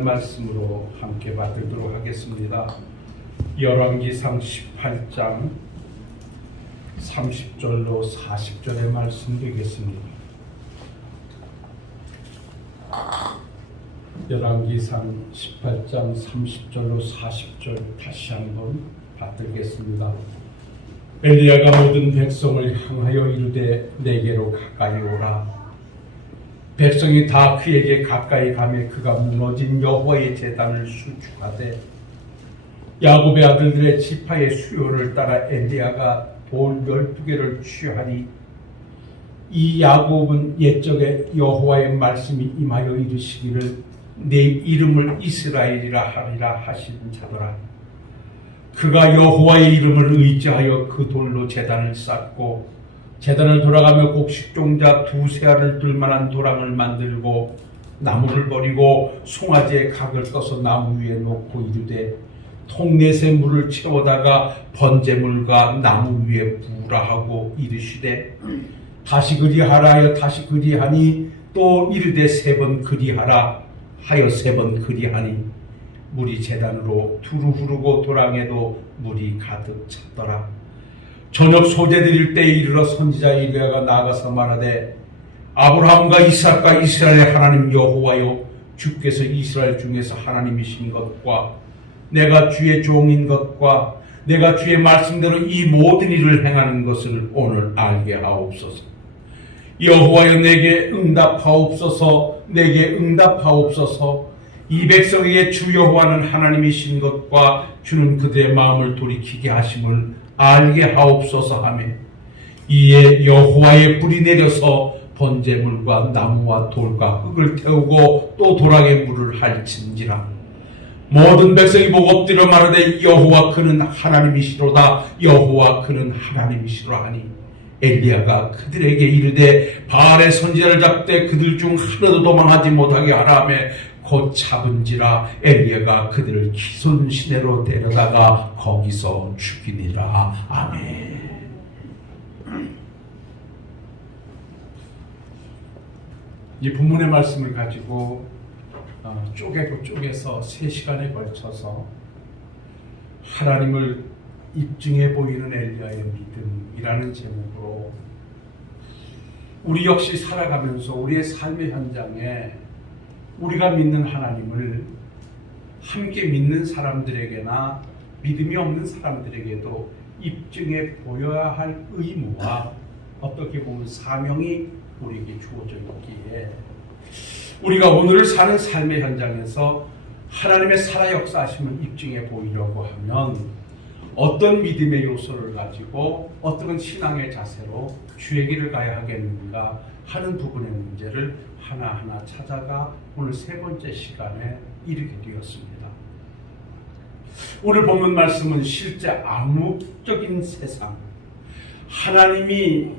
하는 말씀으로 함께 받들도록 하겠습니다. 열왕기상 18장 30절로 40절의 말씀 되겠습니다. 열왕기상 18장 30절로 40절 다시 한번 받들겠습니다. 엘리야가 모든 백성을 향하여 이르되 내게로 가까이 오라. 백성이 다 그에게 가까이 가매 그가 무너진 여호와의 제단을 수축하되 야곱의 아들들의 지파의 수요를 따라 엘리야가 돌 12개를 취하니 이 야곱은 옛적에 여호와의 말씀이 임하여 이르시기를 내 이름을 이스라엘이라 하리라 하신 자더라. 그가 여호와의 이름을 의지하여 그 돌로 제단을 쌓고 제단을 돌아가며 곡식종자 2 알을 들 만한 도랑을 만들고 나무를 버리고 송아지의 각을 떠서 나무 위에 놓고 이르되 통넷에 물을 채워다가 번제물과 나무 위에 부으라 하고 이르시되 다시 그리하라 하여 다시 그리하니 또 이르되 3번 그리하라 하여 3번 그리하니 물이 제단으로 두루 흐르고 도랑에도 물이 가득 찼더라. 저녁 소재 드릴 때에 이르러 선지자 엘리야가 나아가서 말하되 아브라함과 이삭과 이스라엘의 하나님 여호와여, 주께서 이스라엘 중에서 하나님이신 것과 내가 주의 종인 것과 내가 주의 말씀대로 이 모든 일을 행하는 것을 오늘 알게 하옵소서. 여호와여, 내게 응답하옵소서. 내게 응답하옵소서. 이 백성에게 주 여호와는 하나님이신 것과 주는 그들의 마음을 돌이키게 하심을 알게 하옵소서 하며 이에 여호와의 불이 내려서 번제물과 나무와 돌과 흙을 태우고 또 도랑에 물을 할진지라. 모든 백성이 보고 엎드려 말하되 여호와 그는 하나님이시로다. 여호와 그는 하나님이시로다 하니 엘리야가 그들에게 이르되 바알의 선지자를 잡되 그들 중 하나도 도망하지 못하게 하라 하며 곧 잡은지라. 엘리야가 그들을 기손 시내로 데려다가 거기서 죽이니라. 아멘. 이 본문의 말씀을 가지고 쪼개고 쪼개서 3시간에 걸쳐서 하나님을 입증해 보이는 엘리야의 믿음이라는 제목으로 우리 역시 살아가면서 우리의 삶의 현장에 우리가 믿는 하나님을 함께 믿는 사람들에게나 믿음이 없는 사람들에게도 입증해 보여야 할 의무와 어떻게 보면 사명이 우리에게 주어져 있기에 우리가 오늘을 사는 삶의 현장에서 하나님의 살아 역사하심을 입증해 보이려고 하면 어떤 믿음의 요소를 가지고 어떤 신앙의 자세로 주의 길을 가야 하겠는가 하는 부분의 문제를 하나하나 찾아가 오늘 3번째 시간에 이르게 되었습니다. 오늘 본문 말씀은 실제 암묵적인 세상, 하나님이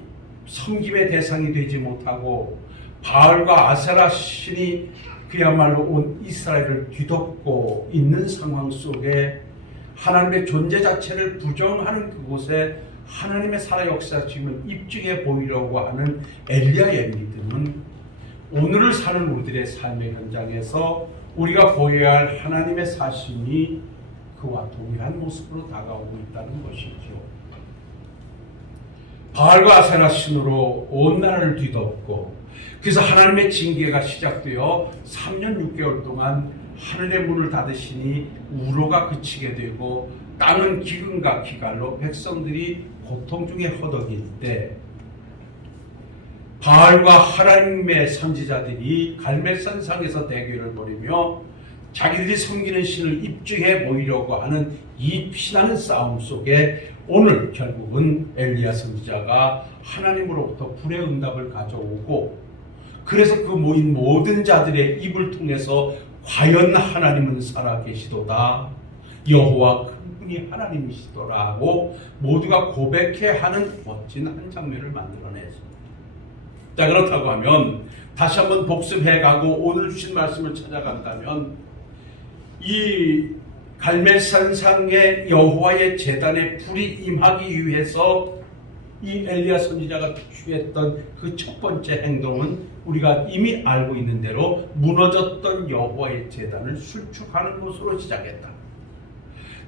섬김의 대상이 되지 못하고 바알과 아세라 신이 그야말로 온 이스라엘을 뒤덮고 있는 상황 속에 하나님의 존재 자체를 부정하는 그곳에 하나님의 살아 역사심을 입증해 보이려고 하는 엘리야의 믿음은 오늘을 사는 우리들의 삶의 현장에서 우리가 보여야 할 하나님의 사심이 그와 동일한 모습으로 다가오고 있다는 것이죠. 바알과 아세라 신으로 온 나라를 뒤덮고 그래서 하나님의 징계가 시작되어 3년 6개월 동안 하늘의 문을 닫으시니 우로가 그치게 되고 땅은 기근과 기갈로 백성들이 고통 중에 허덕일 때 바알과 하나님의 선지자들이 갈멜산상에서 대결을 벌이며 자기들이 섬기는 신을 입증해 보이려고 하는 이 피나는 싸움 속에 오늘 결국은 엘리야 선지자가 하나님으로부터 불의 응답을 가져오고 그래서 그 모인 모든 자들의 입을 통해서 과연 하나님은 살아계시도다. 여호와 그분이 하나님이시더라고 모두가 고백해 하는 멋진 한 장면을 만들어냈습니다. 자, 그렇다고 하면 다시 한번 복습해가고 오늘 주신 말씀을 찾아간다면 이 갈멜산상의 여호와의 제단에 불이 임하기 위해서 이 엘리야 선지자가 취했던 그 첫 번째 행동은 우리가 이미 알고 있는 대로 무너졌던 여호와의 제단을 수축하는 것으로 시작했다.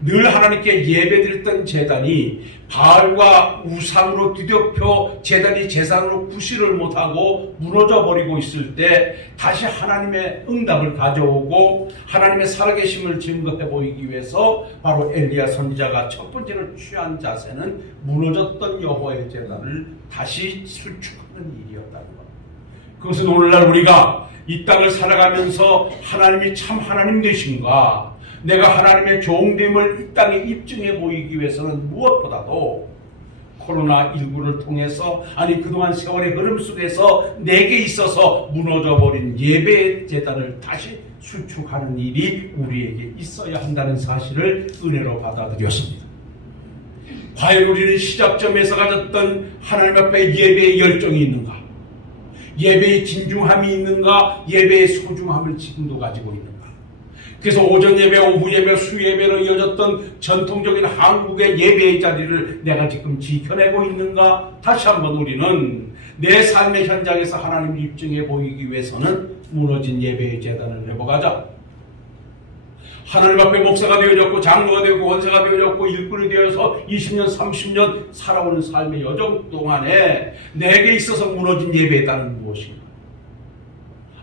늘 하나님께 예배드렸던 제단이 바알과 우상으로 뒤덮여 제단이 제사로 구실을 못하고 무너져 버리고 있을 때 다시 하나님의 응답을 가져오고 하나님의 살아계심을 증거해 보이기 위해서 바로 엘리야 선지자가 첫 번째로 취한 자세는 무너졌던 여호와의 제단을 다시 수축하는 일이었다는 것. 그것은 오늘날 우리가 이 땅을 살아가면서 하나님이 참 하나님 되신가, 내가 하나님의 종됨을 이 땅에 입증해 보이기 위해서는 무엇보다도 코로나19를 통해서, 아니 그동안 세월의 흐름 속에서 내게 있어서 무너져버린 예배의 제단을 다시 수축하는 일이 우리에게 있어야 한다는 사실을 은혜로 받아들였습니다. 과연 우리는 시작점에서 가졌던 하나님 앞에 예배의 열정이 있는가? 예배의 진중함이 있는가? 예배의 소중함을 지금도 가지고 있는가? 그래서 오전 예배, 오후 예배, 수예배로 이어졌던 전통적인 한국의 예배의 자리를 내가 지금 지켜내고 있는가? 다시 한번 우리는 내 삶의 현장에서 하나님을 입증해 보이기 위해서는 무너진 예배의 재단을 회복하자. 하나님 앞에 목사가 되어졌고 장로가 되고 원사가 되어졌고 일꾼이 되어서 20년, 30년 살아오는 삶의 여정 동안에 내게 있어서 무너진 예배의 단은 무엇인가?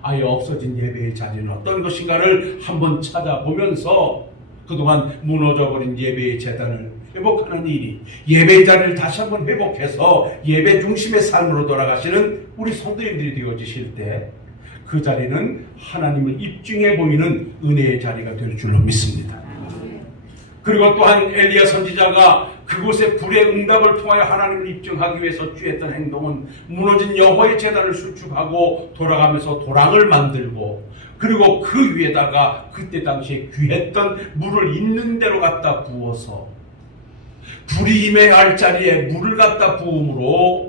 아예 없어진 예배의 자리는 어떤 것인가를 한번 찾아보면서 그동안 무너져버린 예배의 재단을 회복하는 일이, 예배의 자리를 다시 한번 회복해서 예배 중심의 삶으로 돌아가시는 우리 성도님들이 되어지실 때 그 자리는 하나님을 입증해 보이는 은혜의 자리가 될 줄로 믿습니다. 그리고 또한 엘리야 선지자가 그곳에 불의 응답을 통하여 하나님을 입증하기 위해서 취했던 행동은 무너진 여호와의 제단을 수축하고 돌아가면서 도랑을 만들고, 그리고 그 위에다가 그때 당시에 귀했던 물을 있는 대로 갖다 부어서 불이 임해야 할 자리에 물을 갖다 부음으로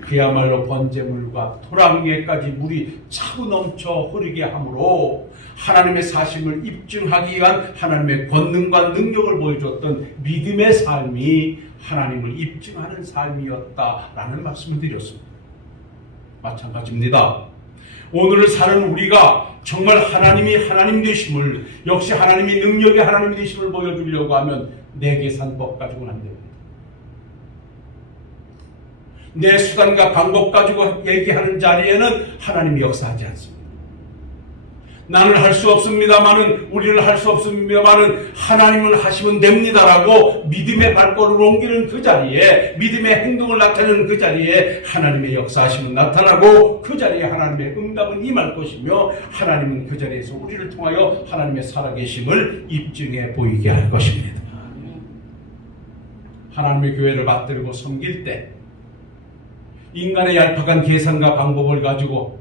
그야말로 번제물과 토랑 위에까지 물이 차고 넘쳐 흐르게 함으로 하나님의 사심을 입증하기 위한 하나님의 권능과 능력을 보여줬던 믿음의 삶이 하나님을 입증하는 삶이었다라는 말씀을 드렸습니다. 마찬가지입니다. 오늘을 사는 우리가 정말 하나님이 하나님 되심을, 역시 하나님이 능력의 하나님 되심을 보여주려고 하면 내 계산법 가지고는 안 됩니다. 내 수단과 방법 가지고 얘기하는 자리에는 하나님이 역사하지 않습니다. 나는 할 수 없습니다마는, 우리는 할 수 없습니다마는 하나님은 하시면 됩니다라고 믿음의 발걸음을 옮기는 그 자리에, 믿음의 행동을 나타내는 그 자리에 하나님의 역사하심은 나타나고 그 자리에 하나님의 응답은 임할 것이며 하나님은 그 자리에서 우리를 통하여 하나님의 살아계심을 입증해 보이게 할 것입니다. 하나님의 교회를 받들고 섬길 때 인간의 얄팍한 계산과 방법을 가지고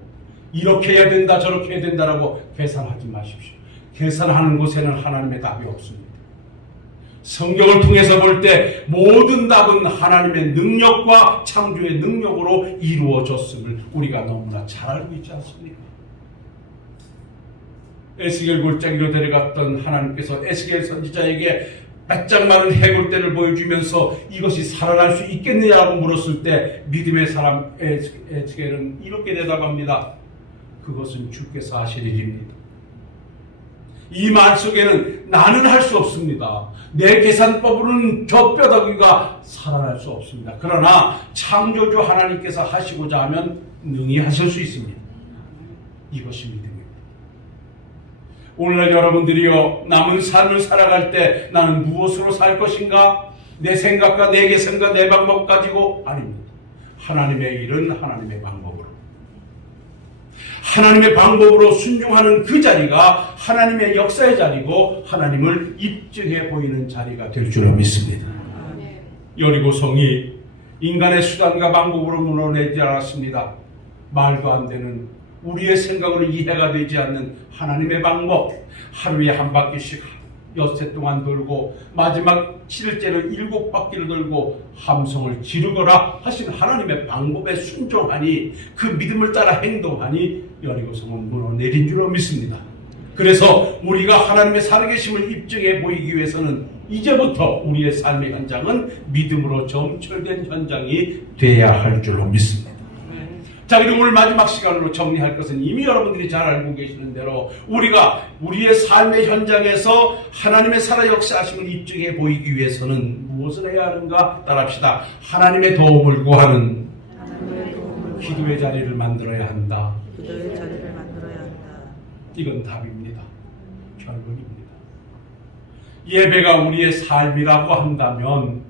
이렇게 해야 된다 저렇게 해야 된다라고 계산하지 마십시오. 계산하는 곳에는 하나님의 답이 없습니다. 성경을 통해서 볼 때 모든 답은 하나님의 능력과 창조의 능력으로 이루어졌음을 우리가 너무나 잘 알고 있지 않습니까? 에스겔 골짜기로 데려갔던 하나님께서 에스겔 선지자에게 바짝 마른 해골대를 보여주면서 이것이 살아날 수 있겠느냐고 물었을 때 믿음의 사람 에스겔은 이렇게 대답합니다. 그것은 주께서 하실 일입니다. 이 말 속에는 나는 할 수 없습니다. 내 계산법으로는 저 뼈다귀가 살아날 수 없습니다. 그러나 창조주 하나님께서 하시고자 하면 능히 하실 수 있습니다. 이것이 믿음입니다. 오늘날 여러분들이요, 남은 삶을 살아갈 때 나는 무엇으로 살 것인가? 내 생각과 내 계산과 내 방법 가지고? 아닙니다. 하나님의 일은 하나님의 방법으로, 하나님의 방법으로 순종하는 그 자리가 하나님의 역사의 자리고 하나님을 입증해 보이는 자리가 될 줄로 믿습니다. 여리고성이 인간의 수단과 방법으로 무너지지 않았습니다. 말도 안 되는, 우리의 생각으로 이해가 되지 않는 하나님의 방법, 하루에 한 바퀴씩 엿새 동안 돌고 마지막 7일째로 7바퀴를 돌고 함성을 지르거라 하신 하나님의 방법에 순종하니, 그 믿음을 따라 행동하니 여리고성은 무너내린 줄로 믿습니다. 그래서 우리가 하나님의 살아계심을 입증해 보이기 위해서는 이제부터 우리의 삶의 현장은 믿음으로 점철된 현장이 돼야 할 줄로 믿습니다. 자, 그리고 오늘 마지막 시간으로 정리할 것은 이미 여러분들이 잘 알고 계시는 대로 우리가 우리의 삶의 현장에서 하나님의 살아 역사하심을 입증해 보이기 위해서는 무엇을 해야 하는가? 따라합시다. 하나님의 도움을 구하는 기도의 자리를 만들어야 한다. 기도의 자리를 만들어야 한다. 이건 답입니다. 결론입니다. 예배가 우리의 삶이라고 한다면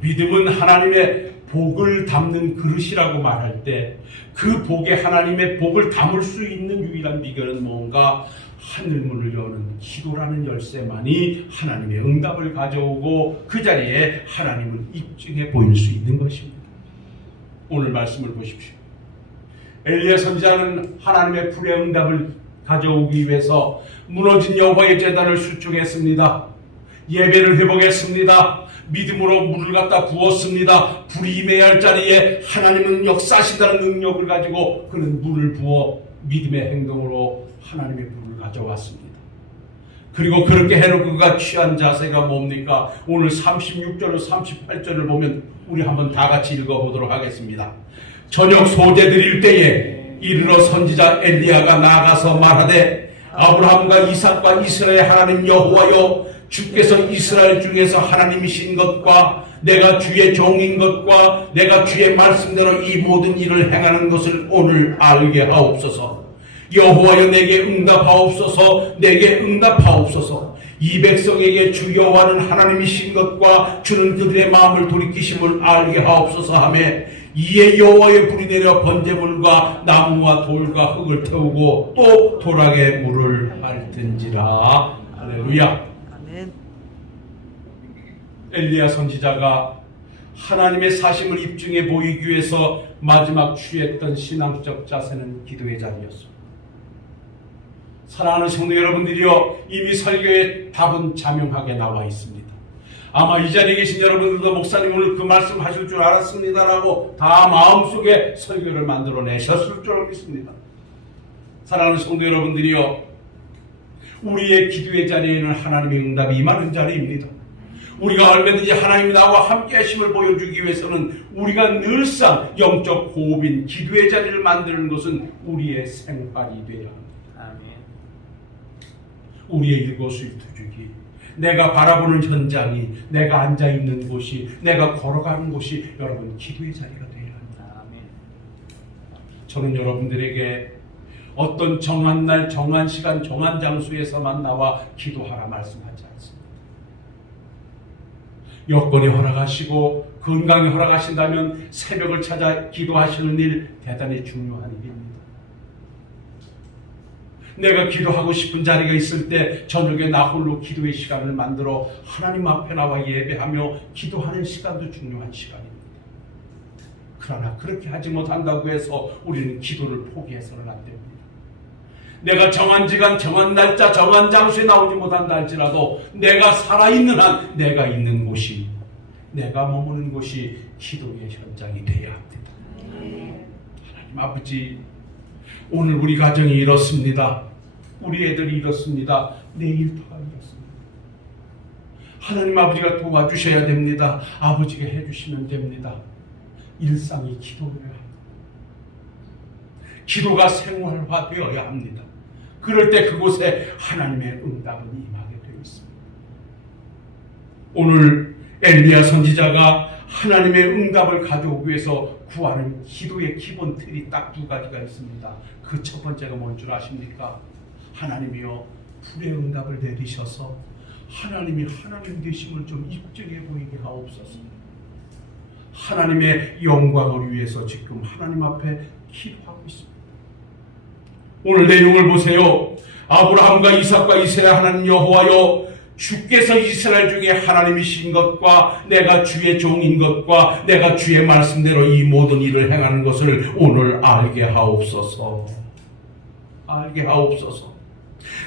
믿음은 하나님의 복을 담는 그릇이라고 말할 때 그 복에 하나님의 복을 담을 수 있는 유일한 비결은 뭔가? 하늘문을 여는 기도라는 열쇠만이 하나님의 응답을 가져오고 그 자리에 하나님을 입증해 보일 수 있는 것입니다. 오늘 말씀을 보십시오. 엘리야 선지자는 하나님의 불의 응답을 가져오기 위해서 무너진 여호와의 제단을 수축했습니다. 예배를 회복했습니다. 믿음으로 물을 갖다 부었습니다. 불이 임해야 할 자리에 하나님은 역사하신다는 능력을 가지고 그는 물을 부어 믿음의 행동으로 하나님의 불을 가져왔습니다. 그리고 그렇게 해놓고 그가 취한 자세가 뭡니까? 오늘 36절로 38절을 보면 우리 한번 다 같이 읽어보도록 하겠습니다. 저녁 소재 드릴 때에 이르러 선지자 엘리야가 나가서 말하되 아브라함과 이삭과 이스라엘 하나님 여호와여, 주께서 이스라엘 중에서 하나님이신 것과 내가 주의 종인 것과 내가 주의 말씀대로 이 모든 일을 행하는 것을 오늘 알게 하옵소서. 여호와여, 내게 응답하옵소서. 내게 응답하옵소서. 이 백성에게 주 여호와는 하나님이신 것과 주는 그들의 마음을 돌이키심을 알게 하옵소서 하며, 이에 여호와의 불이 내려 번제물과 나무와 돌과 흙을 태우고 또 도락에 물을 핥은지라. 할렐루야. 아멘. 엘리야 선지자가 하나님의 사심을 입증해 보이기 위해서 마지막 취했던 신앙적 자세는 기도의 자리였습니다. 사랑하는 성도 여러분들이여, 이미 설교의 답은 자명하게 나와 있습니다. 아마 이 자리에 계신 여러분들도 목사님 오늘 그 말씀 하실 줄 알았습니다라고 다 마음속에 설교를 만들어내셨을 줄 믿습니다. 사랑하는 성도 여러분들이여, 우리의 기도의 자리에는 하나님의 응답이 임하는 자리입니다. 우리가 얼마든지 하나님 나와 함께 하심을 보여주기 위해서는 우리가 늘상 영적 호흡인 기도의 자리를 만드는 것은 우리의 생활이 되어야 합니다. 우리의 일거수일투족이, 내가 바라보는 현장이, 내가 앉아있는 곳이, 내가 걸어가는 곳이 여러분 기도의 자리가 되어야 합니다. 저는 여러분들에게 어떤 정한 날, 정한 시간, 정한 장소에서만 나와 기도하라 말씀하지 않습니다. 여건이 허락하시고 건강이 허락하신다면 새벽을 찾아 기도하시는 일 대단히 중요한 일입니다. 내가 기도하고 싶은 자리가 있을 때 저녁에 나 홀로 기도의 시간을 만들어 하나님 앞에 나와 예배하며 기도하는 시간도 중요한 시간입니다. 그러나 그렇게 하지 못한다고 해서 우리는 기도를 포기해서는 안 됩니다. 내가 정한 시간, 정한 날짜, 정한 장소에 나오지 못한다 할지라도 내가 살아있는 한 내가 있는 곳이, 내가 머무는 곳이 기도의 현장이 되어야 합니다. 하나님 아버지, 오늘 우리 가정이 이렇습니다. 우리 애들이 이렇습니다. 내일 더 이렇습니다. 하나님 아버지가 도와주셔야 됩니다. 아버지가 해주시면 됩니다. 일상이 기도여야 합니다. 기도가 생활화되어야 합니다. 그럴 때 그곳에 하나님의 응답은 임하게 되어 있습니다. 오늘 엘리야 선지자가 하나님의 응답을 가져오기 위해서 구하는 기도의 기본 틀이 딱 두 가지가 있습니다. 그 첫 번째가 뭔 줄 아십니까? 하나님이여, 불의 응답을 내리셔서 하나님이 하나님 되심을 좀 입증해 보이게 하옵소서. 하나님의 영광을 위해서 지금 하나님 앞에 기도하고 있습니다. 오늘 내용을 보세요. 아브라함과 이삭과 이스라엘 하나님 여호와여, 주께서 이스라엘 중에 하나님이신 것과 내가 주의 종인 것과 내가 주의 말씀대로 이 모든 일을 행하는 것을 오늘 알게 하옵소서. 알게 하옵소서.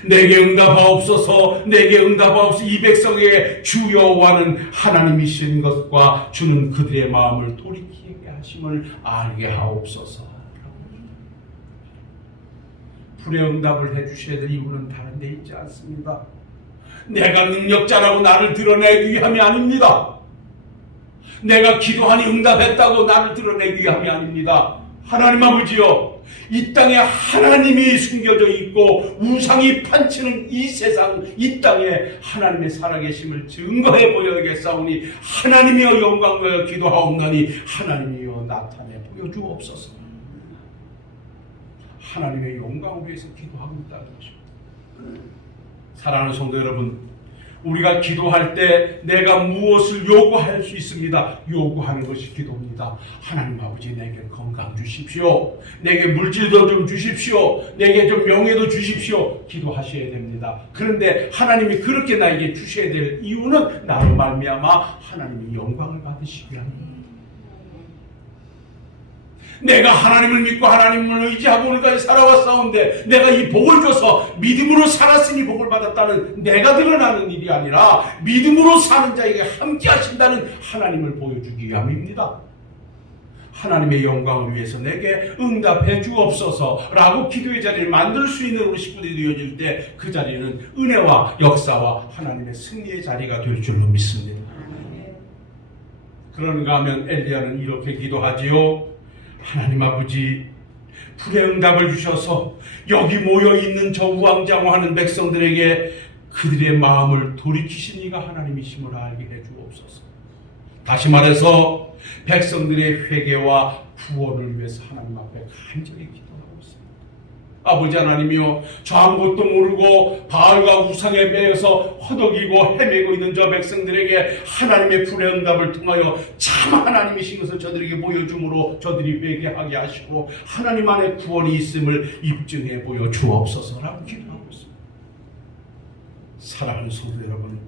내게 응답하옵소서. 내게 응답하옵소서. 이 백성에게 주 여호와는 하나님이신 것과 주는 그들의 마음을 돌이키게 하심을 알게 하옵소서. 불의응답을 해주셔야 될 이유는 다른 데 있지 않습니다. 내가 능력자라고 나를 드러내기 위함이 아닙니다. 내가 기도하니 응답했다고 나를 드러내기 위함이 아닙니다. 하나님 아버지여, 이 땅에 하나님이 숨겨져 있고 우상이 판치는 이 세상, 이 땅에 하나님의 살아계심을 증거해 보여야겠사오니 하나님이여 영광을 기도하옵나니 하나님이여 나타내 보여주옵소서. 하나님의 영광을 위해서 기도합니다. 사랑하는 성도 여러분, 우리가 기도할 때 내가 무엇을 요구할 수 있습니다. 요구하는 것이 기도입니다. 하나님 아버지, 내게 건강 주십시오. 내게 물질도 좀 주십시오. 내게 좀 명예도 주십시오. 기도하셔야 됩니다. 그런데 하나님이 그렇게 나에게 주셔야 될 이유는 나로 말미암아 하나님이 영광을 받으시기 위함입니다. 내가 하나님을 믿고 하나님을 의지하고 오늘까지 살아왔사온데 내가 이 복을 줘서 믿음으로 살았으니 복을 받았다는 내가 드러나는 일이 아니라 믿음으로 사는 자에게 함께 하신다는 하나님을 보여주기 위함입니다. 하나님의 영광을 위해서 내게 응답해 주옵소서라고 기도의 자리를 만들 수 있는 우리 식구들이 되어질 때 그 자리는 은혜와 역사와 하나님의 승리의 자리가 될 줄로 믿습니다. 그런가 하면 엘리야는 이렇게 기도하지요. 하나님 아버지, 불의 응답을 주셔서 여기 모여있는 저 우왕좌왕하는 백성들에게 그들의 마음을 돌이키신 이가 하나님이심을 알게 해주옵소서. 다시 말해서 백성들의 회개와 구원을 위해서 하나님 앞에 간절히 기도하고 있습니다. 아버지 하나님이여, 저 아무것도 모르고 바알과 우상에 매여서 허덕이고 헤매고 있는 저 백성들에게 하나님의 불의 응답을 통하여 참 하나님이신 것을 저들에게 보여줌으로 저들이 회개하게 하시고 하나님 안에 구원이 있음을 입증해 보여 주옵소서라고 기도하고 있습니다. 사랑하는 성도 여러분,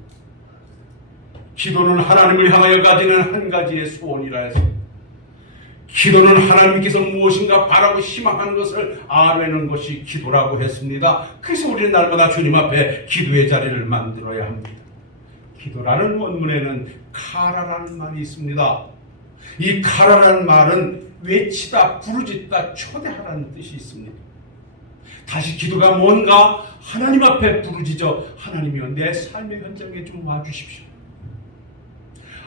기도는 하나님을 향하여 가지는 한 가지의 소원이라 해서 기도는 하나님께서 무엇인가 바라고 희망하는 것을 알아내는 것이 기도라고 했습니다. 그래서 우리는 날마다 주님 앞에 기도의 자리를 만들어야 합니다. 기도라는 원문에는 카라라는 말이 있습니다. 이 카라라는 말은 외치다, 부르짖다, 초대하라는 뜻이 있습니다. 다시 기도가 뭔가 하나님 앞에 부르짖어 하나님이여 내 삶의 현장에 좀 와주십시오.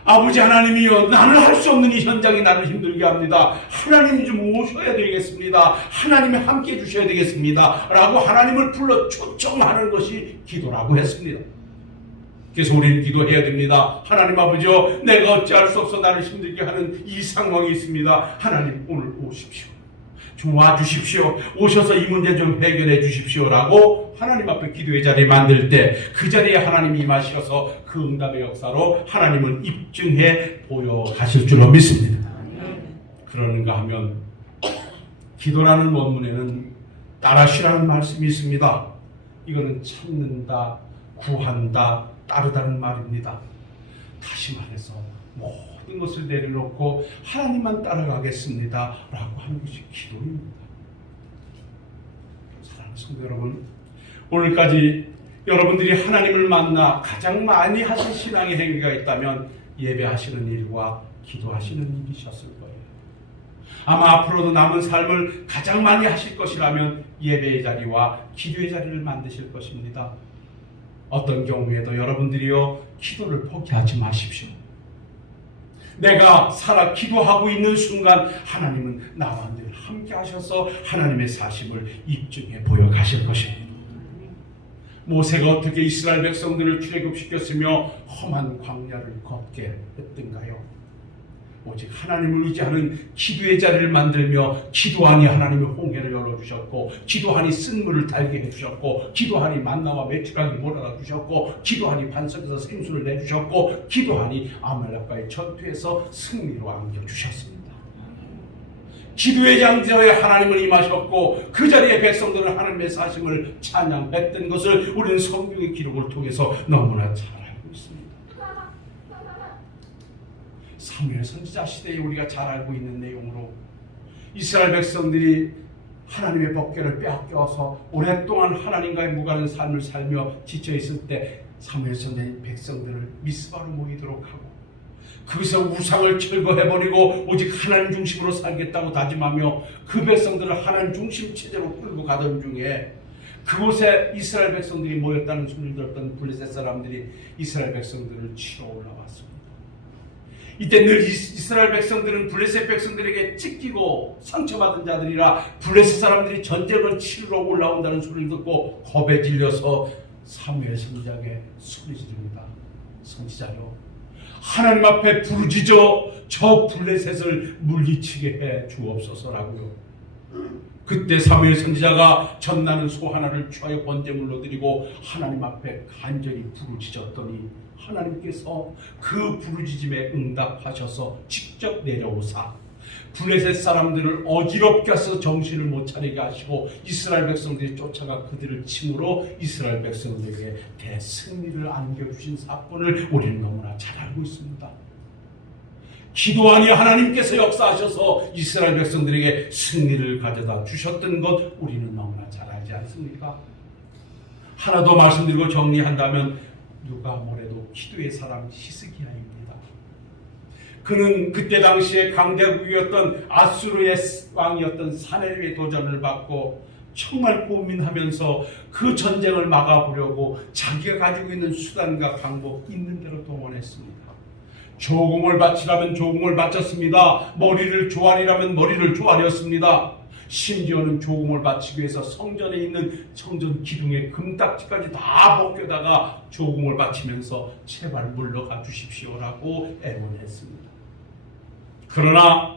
아버지 하나님이여, 나는 할 수 없는 이 현장이 나를 힘들게 합니다. 하나님이 좀 오셔야 되겠습니다. 하나님이 함께 해주셔야 되겠습니다. 라고 하나님을 불러 초청하는 것이 기도라고 했습니다. 그래서 우리는 기도해야 됩니다. 하나님 아버지여, 내가 어찌할 수 없어 나를 힘들게 하는 이 상황이 있습니다. 하나님 오늘 오십시오. 좀 와주십시오. 오셔서 이 문제 좀 해결해 주십시오라고 하나님 앞에 기도의 자리를 만들 때 그 자리에 하나님이 임하셔서 그 응답의 역사로 하나님을 입증해 보여 가실 줄로 믿습니다. 그러는가 하면 기도라는 원문에는 따라시라는 말씀이 있습니다. 이거는 찾는다, 구한다, 따르다는 말입니다. 다시 말해서 모든 것을 내려놓고 하나님만 따라가겠습니다 라고 하는 것이 기도입니다. 사랑하는 성도 여러분, 오늘까지 여러분들이 하나님을 만나 가장 많이 하신 신앙의 행위가 있다면 예배하시는 일과 기도하시는 일이셨을 거예요. 아마 앞으로도 남은 삶을 가장 많이 하실 것이라면 예배의 자리와 기도의 자리를 만드실 것입니다. 어떤 경우에도 여러분들이요, 기도를 포기하지 마십시오. 내가 살아 기도하고 있는 순간 하나님은 나와 늘 함께 하셔서 하나님의 사심을 입증해 보여 가실 것입니다. 모세가 어떻게 이스라엘 백성들을 출애굽시켰으며 험한 광야를 걷게 했던가요? 오직 하나님을 의지하는 기도의 자리를 만들며 기도하니 하나님의 홍해를 열어주셨고, 기도하니 쓴물을 달게 해주셨고, 기도하니 만나와 메추라기 몰아가 주셨고, 기도하니 반석에서 생수를 내주셨고, 기도하니 아말렉과의 전투에서 승리로 안겨주셨습니다. 기도의 장소에 하나님을 임하셨고 그 자리에 백성들은 하나님의 사심을 찬양했던 것을 우리는 성경의 기록을 통해서 너무나 잘 알고 있습니다. 사무엘 선지자 시대에 우리가 잘 알고 있는 내용으로 이스라엘 백성들이 하나님의 법궤를 빼앗겨서 오랫동안 하나님과의 무관한 삶을 살며 지쳐있을 때 사무엘 선지자는 백성들을 미스바로 모이도록 하고 거기서 우상을 철거해버리고 오직 하나님 중심으로 살겠다고 다짐하며 그 백성들을 하나님 중심 체제로 끌고 가던 중에 그곳에 이스라엘 백성들이 모였다는 소리를 들었던 블레셋 사람들이 이스라엘 백성들을 치러 올라왔습니다. 이때 늘 이스라엘 백성들은 블레셋 백성들에게 찢기고 상처받은 자들이라 블레셋 사람들이 전쟁을 치르러 올라온다는 소리를 듣고 겁에 질려서 사무엘 선지자에게 소리 지릅니다. 선지자요, 하나님 앞에 부르짖어 저 블레셋을 물리치게 해 주옵소서라고요. 그때 사무엘 선지자가 젖나는 소 하나를 취하여 번제물로 드리고 하나님 앞에 간절히 부르짖었더니 하나님께서 그 부르짖음에 응답하셔서 직접 내려오사 블레셋 사람들을 어지럽게 해서 정신을 못 차리게 하시고 이스라엘 백성들이 쫓아가 그들을 침으로 이스라엘 백성들에게 대승리를 안겨주신 사건을 우리는 너무나 잘 알고 있습니다. 기도하니 하나님께서 역사하셔서 이스라엘 백성들에게 승리를 가져다 주셨던 것 우리는 너무나 잘 알지 않습니까? 하나 더 말씀드리고 정리한다면 누가 뭐래도 기도의 사람 히스기야입니다. 그는 그때 당시에 강대국이었던 아수르의 왕이었던 사네립의 도전을 받고 정말 고민하면서 그 전쟁을 막아보려고 자기가 가지고 있는 수단과 방법 있는 대로 동원했습니다. 조공을 바치라면 조공을 바쳤습니다. 머리를 조아리라면 머리를 조아렸습니다. 심지어는 조공을 바치기 위해서 성전에 있는 성전 기둥의 금딱지까지 다 벗겨다가 조공을 바치면서 제발 물러가 주십시오라고 애원했습니다. 그러나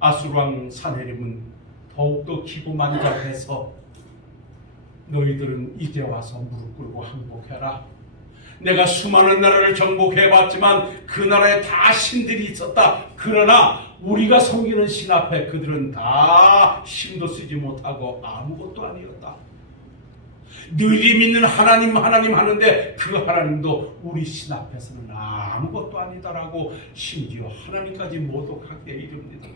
아수르왕 사네립은 더욱더 기고만장해서 너희들은 이제 와서 무릎 꿇고 항복해라. 내가 수많은 나라를 정복해봤지만 그 나라에 다 신들이 있었다. 그러나 우리가 섬기는 신 앞에 그들은 다 힘도 쓰지 못하고 아무것도 아니었다. 너희들이 믿는 하나님 하는데 그 하나님도 우리 신 앞에서는 아무것도 아니다라고 심지어 하나님까지 모독하게 이릅니다.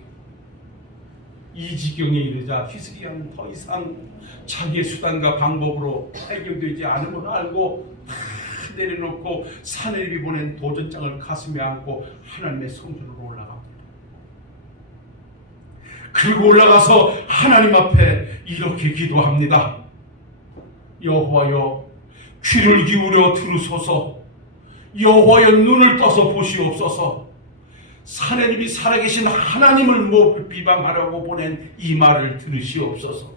이 지경에 이르자 히스기야는 더 이상 자기의 수단과 방법으로 해결되지 않음을 알고 다 내려놓고 사내립이 보낸 도전장을 가슴에 안고 하나님의 성전으로 올라갑니다. 그리고 올라가서 하나님 앞에 이렇게 기도합니다. 여호와여, 귀를 기울여 들으소서. 여호와여, 눈을 떠서 보시옵소서. 사내립이 살아계신 하나님을 비방하려고 보낸 이 말을 들으시옵소서.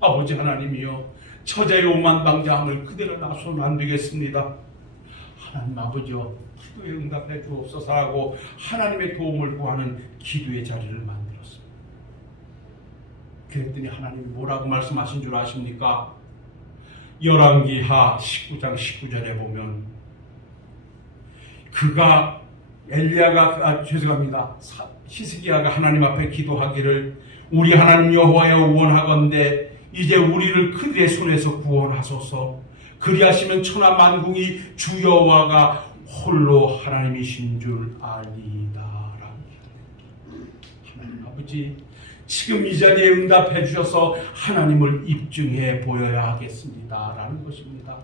아버지 하나님이여, 처자의 오만방자함을 그대로 놔서는 안 되겠습니다. 하나님 아버지여, 기도에 응답해 주옵소서 하고 하나님의 도움을 구하는 기도의 자리를 만들었습니다. 그랬더니 하나님이 뭐라고 말씀하신 줄 아십니까? 열왕기하 19장 19절에 보면 히스기야가 하나님 앞에 기도하기를 우리 하나님 여호와여 원하건대 이제 우리를 그들의 손에서 구원하소서. 그리하시면 천하 만국이 주 여호와가 홀로 하나님이신 줄 알리이다. 하나님 아버지, 지금 이 자리에 응답해 주셔서 하나님을 입증해 보여야 하겠습니다 라는 것입니다.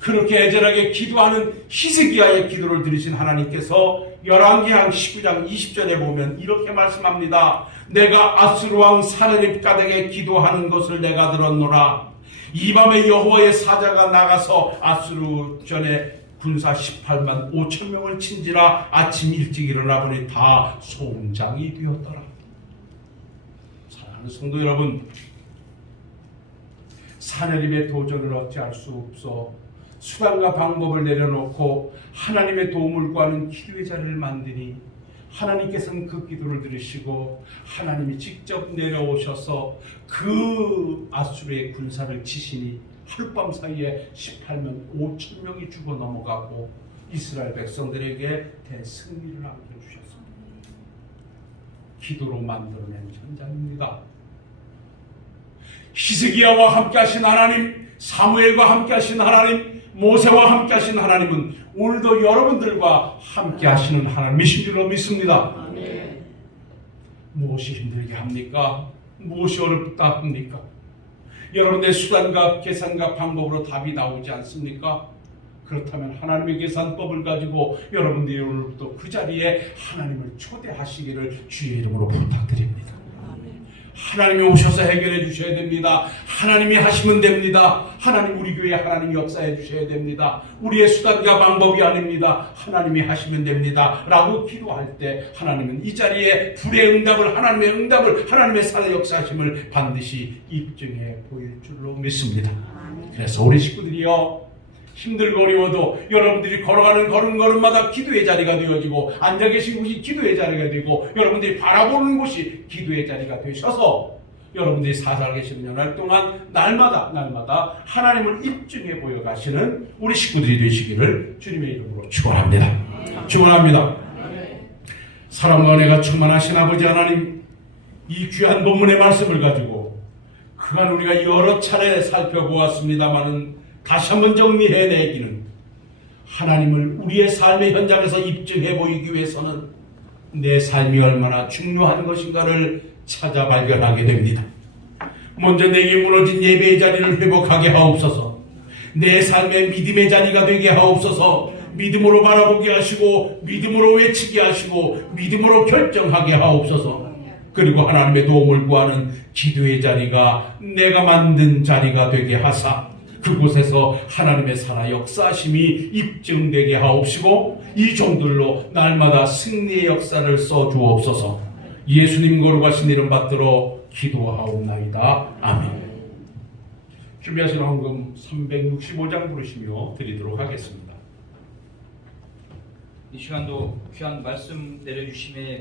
그렇게 애절하게 기도하는 히스기야의 기도를 들으신 하나님께서 열왕기하 19장 20절에 보면 이렇게 말씀합니다. 내가 아수르왕 사네립 가닥에 기도하는 것을 내가 들었노라. 이 밤에 여호와의 사자가 나가서 아수르 전에 군사 18만 5천 명을 친지라 아침 일찍 일어나 보니 다 송장이 되었더라. 사랑하는 성도 여러분, 사네립의 도전을 어찌할 수 없어 수단과 방법을 내려놓고 하나님의 도움을 구하는 기도의 자리를 만드니 하나님께서는 그 기도를 들으시고 하나님이 직접 내려오셔서 그 아수르의 군사를 치시니 하룻밤 사이에 18만 5천 명이 죽어 넘어가고 이스라엘 백성들에게 대승리를 안겨주셨습니다. 기도로 만들어낸 전장입니다. 히스기야와 함께 하신 하나님, 사무엘과 함께 하신 하나님, 모세와 함께 하신 하나님은 오늘도 여러분들과 함께 하시는 하나님이신 줄로 믿습니다. 아멘. 무엇이 힘들게 합니까? 무엇이 어렵다 합니까? 여러분의 수단과 계산과 방법으로 답이 나오지 않습니까? 그렇다면 하나님의 계산법을 가지고 여러분들이 오늘부터 그 자리에 하나님을 초대하시기를 주의 이름으로 부탁드립니다. 하나님이 오셔서 해결해 주셔야 됩니다. 하나님이 하시면 됩니다. 하나님 우리 교회에 하나님 역사해 주셔야 됩니다. 우리의 수단과 방법이 아닙니다. 하나님이 하시면 됩니다. 라고 기도할 때 하나님은 이 자리에 불의 응답을 하나님의 응답을 하나님의 살아 역사하심을 반드시 입증해 보일 줄로 믿습니다. 그래서 우리 식구들이요 힘들고 어려워도 여러분들이 걸어가는 걸음걸음마다 기도의 자리가 되어지고 앉아 계신 곳이 기도의 자리가 되고 여러분들이 바라보는 곳이 기도의 자리가 되셔서 여러분들이 살아계시는 연할 동안 날마다 하나님을 입증해 보여가시는 우리 식구들이 되시기를 주님의 이름으로 축원합니다. 축원합니다. 사랑과 은혜가 충만하신 아버지 하나님, 이 귀한 본문의 말씀을 가지고 그간 우리가 여러 차례 살펴보았습니다마는 다시 한번 정리해내기는 하나님을 우리의 삶의 현장에서 입증해 보이기 위해서는 내 삶이 얼마나 중요한 것인가를 찾아 발견하게 됩니다. 먼저 내게 무너진 예배의 자리를 회복하게 하옵소서. 내 삶의 믿음의 자리가 되게 하옵소서. 믿음으로 바라보게 하시고 믿음으로 외치게 하시고 믿음으로 결정하게 하옵소서. 그리고 하나님의 도움을 구하는 기도의 자리가 내가 만든 자리가 되게 하사 그곳에서 하나님의 살아 역사하심이 입증되게 하옵시고 이 종들로 날마다 승리의 역사를 써주옵소서. 예수님 거룩하신 이름 받들어 기도하옵나이다. 아멘. 준비하신 헌금 365장 부르시며 드리도록 하겠습니다. 이 시간도 귀한 말씀 내려주심에